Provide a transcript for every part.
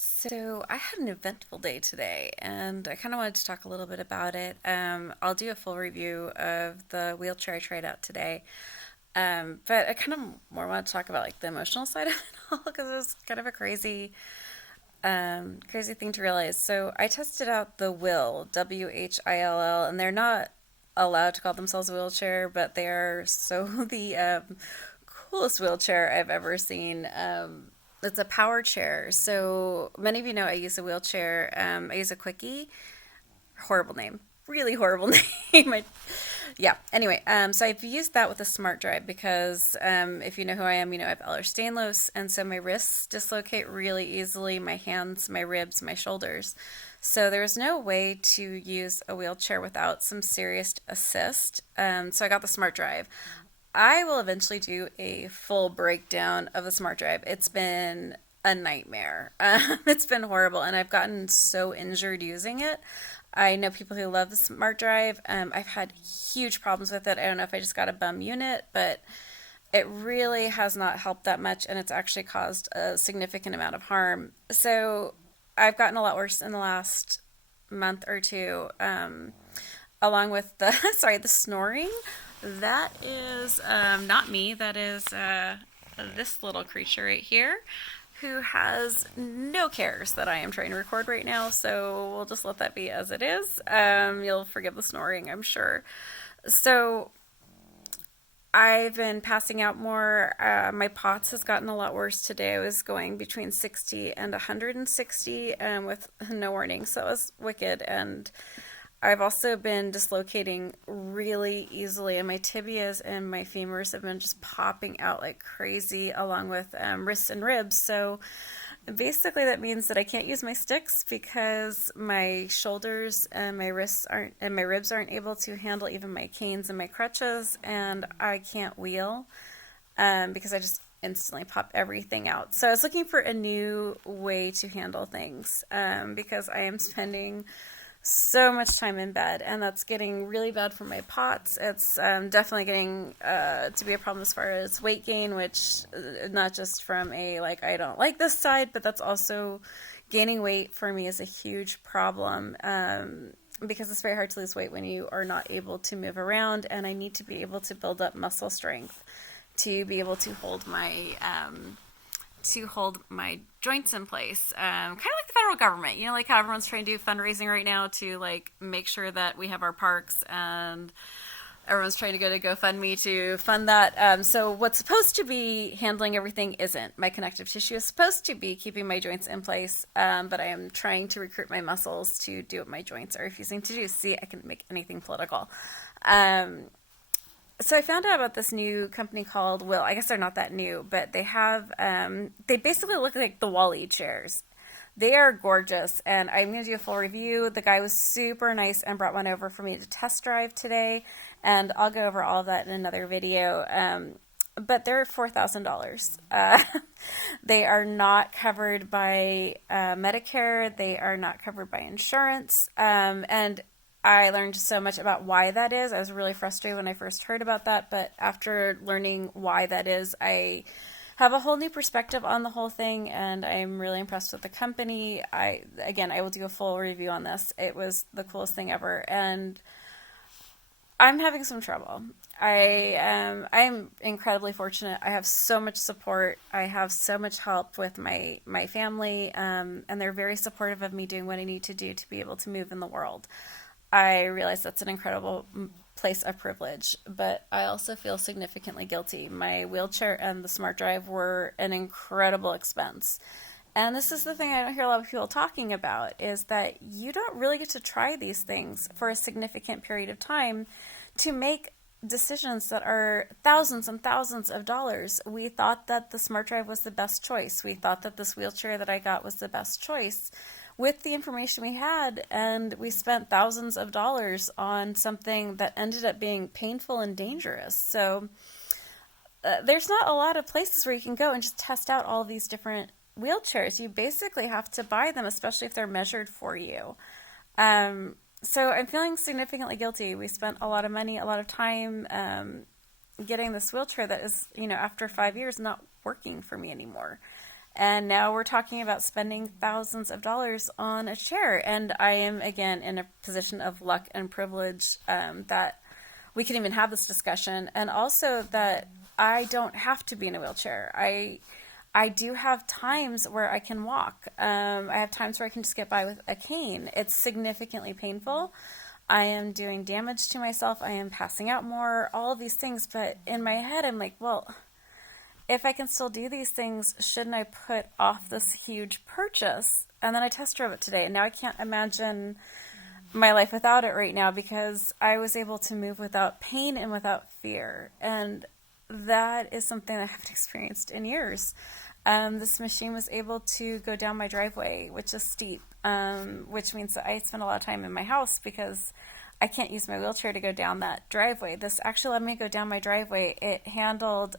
So I had an eventful day today, and I kind of wanted to talk a little bit about it. I'll do a full review of the wheelchair I tried out today, but I kind of more want to talk about like the emotional side of it all because it was kind of a crazy thing to realize. So I tested out the Whill, Whill, and they're not allowed to call themselves a wheelchair, but they are so the coolest wheelchair I've ever seen. It's a power chair. So many of you know I use a wheelchair. I use a Quickie. Horrible name. Really horrible name. Yeah. Anyway, so I've used that with a SmartDrive because if you know who I am, you know I have Ehlers Danlos, and so my wrists dislocate really easily, my hands, my ribs, my shoulders. So there's no way to use a wheelchair without some serious assist. So I got the SmartDrive. I will eventually do a full breakdown of the SmartDrive. It's been a nightmare. It's been horrible, and I've gotten so injured using it. I know people who love the SmartDrive. I've had huge problems with it. I don't know if I just got a bum unit, but it really has not helped that much, and it's actually caused a significant amount of harm. So I've gotten a lot worse in the last month or two, along with the the snoring. That is not me. That is this little creature right here who has no cares that I am trying to record right now. So we'll just let that be as it is. You'll forgive the snoring, I'm sure. So I've been passing out more. My POTS has gotten a lot worse today. I was going between 60 and 160 with no warning. So it was wicked. And I've also been dislocating really easily, and my tibias and my femurs have been just popping out like crazy, along with wrists and ribs. So basically, that means that I can't use my sticks because my shoulders and my wrists aren't, and my ribs aren't able to handle even my canes and my crutches, and I can't wheel because I just instantly pop everything out. So I was looking for a new way to handle things because I am spending so much time in bed, and that's getting really bad for my POTS. It's definitely getting to be a problem as far as weight gain, which not just from a like I don't like this side, but that's also gaining weight for me is a huge problem because it's very hard to lose weight when you are not able to move around, and I need to be able to build up muscle strength to be able to hold my joints in place. Kind of like the federal government, you know, like how everyone's trying to do fundraising right now to like make sure that we have our parks, and everyone's trying to go to GoFundMe to fund that. So what's supposed to be handling everything isn't. My connective tissue is supposed to be keeping my joints in place, but I am trying to recruit my muscles to do what my joints are refusing to do. See, I can make anything political. So I found out about this new company called Whill. I guess they're not that new, but they have they basically look like the Wall-E chairs. They are gorgeous, and I'm going to do a full review. The guy was super nice and brought one over for me to test drive today, and I'll go over all of that in another video. But they're $4,000. They are not covered by Medicare. They are not covered by insurance, and I learned so much about why that is. I was really frustrated when I first heard about that, but after learning why that is, I have a whole new perspective on the whole thing, and I'm really impressed with the company. I will do a full review on this. It was the coolest thing ever, and I'm having some trouble. I'm incredibly fortunate. I have so much support. I have so much help with my family, and they're very supportive of me doing what I need to do to be able to move in the world. I realize that's an incredible place of privilege, but I also feel significantly guilty. My wheelchair and the SmartDrive were an incredible expense. And this is the thing I don't hear a lot of people talking about, is that you don't really get to try these things for a significant period of time to make decisions that are thousands and thousands of dollars. We thought that the SmartDrive was the best choice. We thought that this wheelchair that I got was the best choice with the information we had, and we spent thousands of dollars on something that ended up being painful and dangerous. So there's not a lot of places where you can go and just test out all of these different wheelchairs. You basically have to buy them, especially if they're measured for you. So I'm feeling significantly guilty. We spent a lot of money, a lot of time getting this wheelchair that is, after 5 years, not working for me anymore. And now we're talking about spending thousands of dollars on a chair. And I am, again, in a position of luck and privilege that we can even have this discussion. And also that I don't have to be in a wheelchair. I do have times where I can walk. I have times where I can just get by with a cane. It's significantly painful. I am doing damage to myself. I am passing out more, all of these things. But in my head, I'm like, well, if I can still do these things, shouldn't I put off this huge purchase? And then I test drove it today, and now I can't imagine my life without it right now because I was able to move without pain and without fear. And that is something that I haven't experienced in years. This machine was able to go down my driveway, which is steep, which means that I spend a lot of time in my house because I can't use my wheelchair to go down that driveway. This actually let me go down my driveway. It handled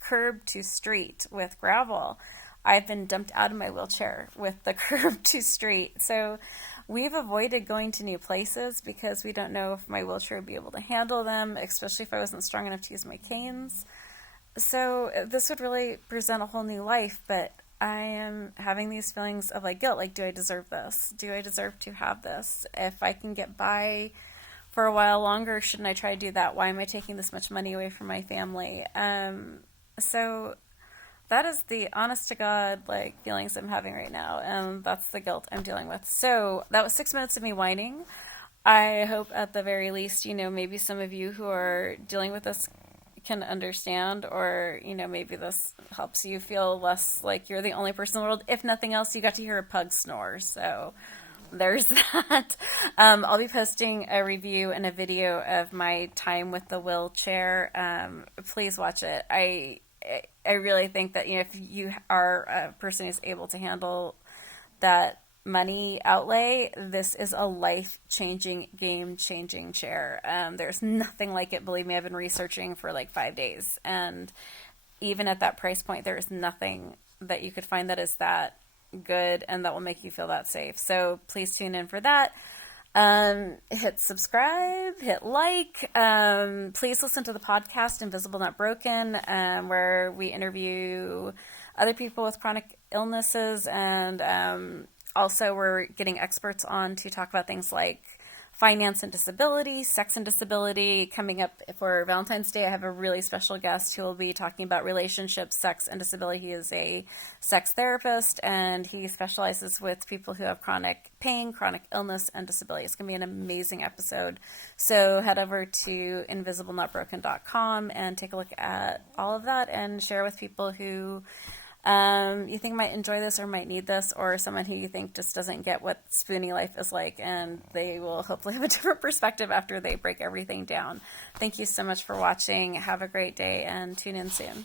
curb to street with gravel. I've been dumped out of my wheelchair with the curb to street. So we've avoided going to new places because we don't know if my wheelchair would be able to handle them, especially if I wasn't strong enough to use my canes. So this would really present a whole new life, but I am having these feelings of like guilt. Like, do I deserve this? Do I deserve to have this? If I can get by for a while longer, shouldn't I try to do that? Why am I taking this much money away from my family? So that is the honest to God like feelings I'm having right now, and that's the guilt I'm dealing with. So that was 6 minutes of me whining. I hope at the very least, maybe some of you who are dealing with this can understand, or maybe this helps you feel less like you're the only person in the world. If nothing else, you got to hear a pug snore, so there's that. I'll be posting a review and a video of my time with the Whill chair. Please watch it. I really think that if you are a person who's able to handle that money outlay, this is a life-changing, game-changing chair. There's nothing like it. Believe me, I've been researching for like 5 days, and even at that price point, there is nothing that you could find that is that good and that will make you feel that safe. So please tune in for that. Hit subscribe, hit like. Please listen to the podcast Invisible Not Broken, where we interview other people with chronic illnesses, and also we're getting experts on to talk about things like finance and disability, sex and disability. Coming up for Valentine's Day, I have a really special guest who will be talking about relationships, sex, and disability. He is a sex therapist, and he specializes with people who have chronic pain, chronic illness, and disability. It's going to be an amazing episode. So head over to invisiblenotbroken.com and take a look at all of that and share with people who you think might enjoy this or might need this, or someone who you think just doesn't get what Spoonie life is like, and they will hopefully have a different perspective after they break everything down. Thank you so much for watching. Have a great day, and tune in soon.